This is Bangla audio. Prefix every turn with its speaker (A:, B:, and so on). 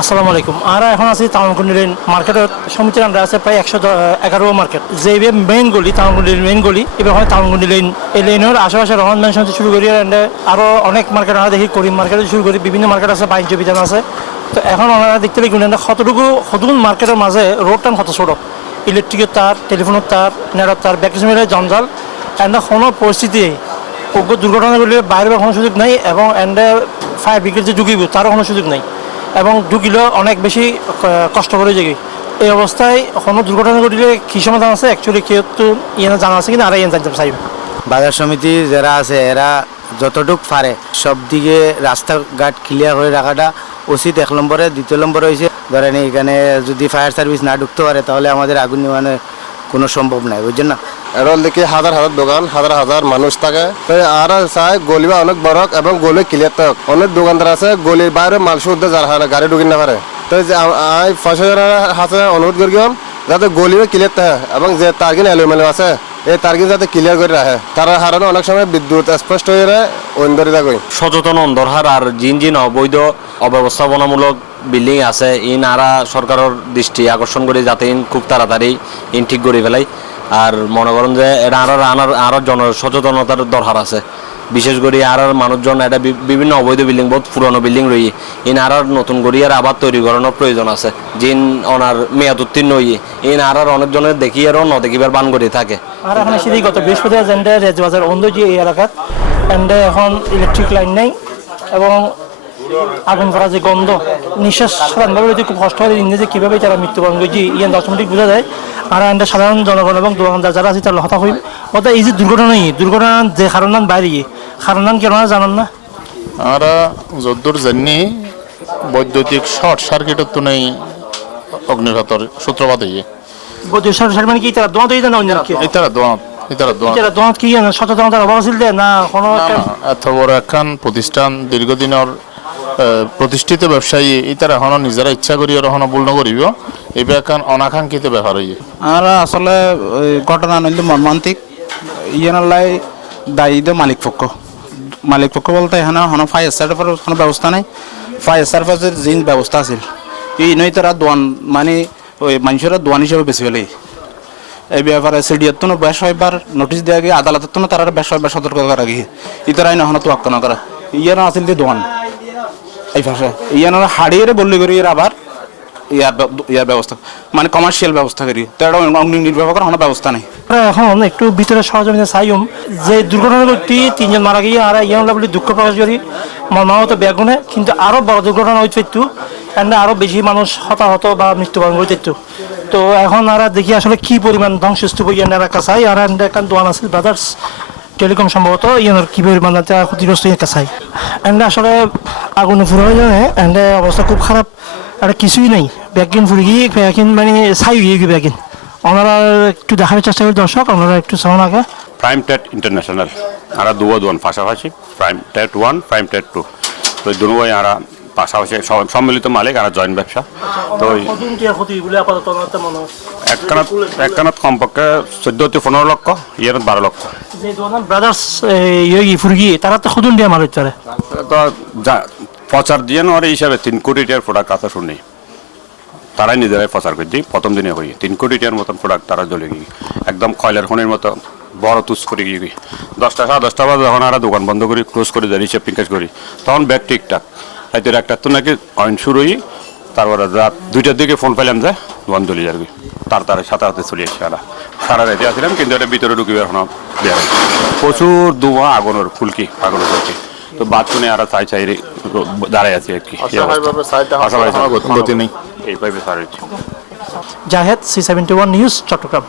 A: আসসালামু আলাইকুম। আর এখন আছি তামাকুন্ডি লেন মার্কেটের সমিতির আন্ডার আছে প্রায় একশো এগারো মার্কেট। যে মেইন গলি, তামাকুন্ডির মেইন গলি, এবার হয় তামাকুন্ডি লেন এই লেনের আশেপাশে রহমান ম্যানশন থেকে শুরু করি, and আরও অনেক মার্কেট আমরা দেখি, করিম মার্কেটে শুরু করি, বিভিন্ন মার্কেট আছে বাণিজ্য বিধান আছে। তো এখন ওনারা দেখতে লাগি কতটুকু, কতগুলো মার্কেটের মাঝে রোডটা কত ছোট। ইলেকট্রিকের তার টেলিফোনের তার নেটের তার ব্যাকিসমের জঞ্জাল এন্ড কোনো পরিস্থিতি অজ্ঞ দুর্ঘটনাগুলি বাইরে কোনো সুযোগ নাই, এবং এন্ডে ফায়ার ব্রিগেড যে ঢুকিব, তারও কোনো সুযোগ নাই। এবং ঢুকিলেও অনেক বেশি কষ্ট করে যাবে এই অবস্থায় কোনো দুর্ঘটনা ঘটলে কী সমাধান আছে? অ্যাকচুয়ালি কেউ তো ইয়ে জানা আছে কিনা? আর ইয়ে জানতে
B: বাজার সমিতি যারা আছে, এরা যতটুক পারে সব দিকে রাস্তাঘাট ক্লিয়ার করে রাখাটা উচিত। এক নম্বরে। দ্বিতীয় নম্বরে হয়েছে ধরেন এখানে যদি ফায়ার সার্ভিস না ঢুকতে পারে, তাহলে আমাদের আগুন নিবানে কোনো সম্ভব নাই, বুঝছেন না?
C: এরল দেখি হাজার হাজার দোকান, হাজার হাজার মানুষ থাকে। তো আর চাই গলি বা অনেক বড় এবং গলি ক্লিয়ার থাক অনেক দোকানদার আছে, গলির বাইরে মাল শুদ্ধ যারা হারে গাড়ি ঢুকিন না পারে। তো আই ফসল হাতে অনুরোধ করি যাতে গলিও ক্লিয়ার থাকে এবং যে তার কিনে এলোমেলো আছে। এই তারগিন যাতে ক্লিয়ার করে রাখে। তারা হারানো অনেক সময় বিদ্যুৎ স্পষ্ট হয়ে রয়ে অন্দরিতা কই
D: সচেতন অন্তর্হার আর জিন জিন অবৈধ, অব্যবস্থাপনামূলক বিল্ডিং আছে। ইন আরা সরকারের দৃষ্টি আকর্ষণ করে যাতে ইন খুব তাড়াতাড়ি ইন ঠিক করে ফেলাই। আর মনে করেন যে এটা আরও আনার আরও জন, সচেতনতার দরকার আছে। বিশেষ করে আর মানুষজন, এটা বিভিন্ন অবৈধ বিল্ডিং বহুত পুরনো বিল্ডিং রই ইন আর নতুন করে আর আবার তৈরি করানোর প্রয়োজন আছে। জিন ওনার মেয়াদ উত্তীর্ণ ইন আর অনেকজনের দেখি আরও ন দেখিবার বান করে থাকে।
A: আর এখন সেদিকে গত বৃহস্পতিবার জেন্ডে রেজবাজার অন্ধ যে এই এলাকাত এন্ডে এখন ইলেকট্রিক লাইন নেই এবং আগুন করা যে গন্ধ, নিঃশ্বাস সাধারণভাবে যদি খুব কষ্ট হয় ইংরেজি কীভাবে তারা মৃত্যুবরণ করছে ইয়ান অটোমেটিক বোঝা যায়। আর এন্ডে সাধারণ জনগণ এবং দোকানদার যারা আছে, তারা হতা হইল অর্থাৎ এই যে দুর্ঘটনা দুর্ঘটনা যে কারণ বাইরে কারণ কেন জানান না?
E: আমরা যদ্দূর জানি, বৈদ্যুতিক শর্ট সার্কিটের তো নেই অগ্নিঘাতর সূত্রপাত হইয়ে
A: বৈদ্যুতিক সরকার মানে কি তারা দোয়া দিয়ে না অন্য কি
E: এই তারা দোয়াত এই তারা দোয়াত
A: তারা দোয়া কি জানে সচেতনতার অভাব ছিল যে না কোনো একটা-
E: এত বড় একখান প্রতিষ্ঠান দীর্ঘদিনের আহ, প্রতিষ্ঠিত ব্যবসায়ী এই তারা নিজেরা ইচ্ছা করি এখনও ভুল নকরিব এইবার এখন অনাকাঙ্ক্ষিত ব্যাপার হইয়ে
F: আর আসলে ঘটনা নইলে মর্মান্তিক ইয়ানালাই দায়ী দে মালিক পক্ষ মালিক পক্ষ বলতে এখানে কোনো ফায়ার সার্ভিসের কোনো ব্যবস্থা নাই ফায়ার সার্ভিসের যিন ব্যবস্থা আছিল এই নই তারা দোয়ান মানে ওই মানুষের দোয়ান হিসেবে বেশি ফেলে এই ব্যাপারে সিডিএর তো বেশ হয়বার নোটিশ দেওয়া গিয়ে আদালতের তো তারা বেশ হয়বার সতর্ক করা গিয়ে, ইতারাই নহন তো আক্ত না করা। ইয়ার আছিল যে দোয়ান। এই ভাষা ইয়ার হাড়িয়ে বললি করি, এর আবার ইয়ার ব্যব- ইয়ার ব্যবস্থা মানে কমার্শিয়াল ব্যবস্থা করি। তো এটা অগ্নি নির্বাহ করার কোনো ব্যবস্থা নেই।
A: এখন একটু ভিতরে সহযোগিতা চাইম যে দুর্ঘটনা ঘটি তিনজন মারা গিয়ে, আর ইয়ন বলে দুঃখ প্রকাশ করি। মর্মাহত বেগুনে, কিন্তু আরও বড় দুর্ঘটনা হইতে পারতো এন্ড আরও বেশি মানুষ হতাহত বা মৃত্যুবরণ করতে তো এখন আর দেখি আসলে কি পরিমাণ ধ্বংসস্তূপ ইয়ান এলাকা চাই আর এখান দোয়ান আছে ব্রাদার্স টেলিকম সম্ভবত ইয়ানোর কি পরিমাণ ক্ষতিগ্রস্ত এলাকা চাই এন্ড আসলে আগুনে ফুরে হয়ে যায় এন্ড অবস্থা খুব খারাপ আর কিছুই নেই। ব্যাগিন ফুরে গিয়ে ব্যাগিন মানে ছাই হয়ে গিয়ে ব্যাগিন ওনারা একটু দেখার চেষ্টা করি দর্শক ওনারা একটু সাউন্ড আগে।
G: প্রাইম টেট ইন্টারন্যাশনাল আরা দুয়া দুয়ান পাশাপাশি prime TET one prime TET two তো দুনুয়াই আরা পাশাপাশি সম্মিলিত মালিক আর জয়েন্ট ব্যবসা। তো
A: টিয়ার আমার তো
G: একখানাত একখানাত কমপক্ষে চোদ্দ থেকে পনেরো লক্ষ ইয়ানত বারো লক্ষ।
A: ব্রাদার্স ফুরগি তারা তো টিয়া মারতে পারে
G: তো প্রচার দিয়ে নয় এই হিসাবে তিন কোটি টাকার প্রোডাক্ট আছে শুনি। তারাই নিজেরাই প্রচার করে দিই প্রথম দিনে হই তিন কোটি টাকার মতন প্রোডাক্ট তারা জ্বলে গিয়ে একদম কয়লার খনির মতো বড় তুস করে গিয়ে দশটা সাড়ে দশটা বাজে যখন আমরা দোকান বন্ধ করি ক্লোজ করে যাই হিসেব নিকাশ করি তখন ব্যাগ ঠিকঠাক হয়তো একটা তো নাকি অয়েন শুরু হই তারপরে রাত দুইটার দিকে ফোন পেলাম যে দোকান চলে যাবি। তার তার সাথে হাতে চলে এসে সারা সারা রাতে আসছিলাম কিন্তু এটা ভিতরে ঢুকিবে এখন দেওয়া প্রচুর ধোঁয়া আগুনের ফুলকি আগুনের ফুলকি। তো বাথরুমে আর চাই চাই রে- দাঁড়ায় আছি আর কি।
E: গতি নেই।
G: এইভাবে সার হচ্ছে।
A: Jahed C seventy one news Chattogram.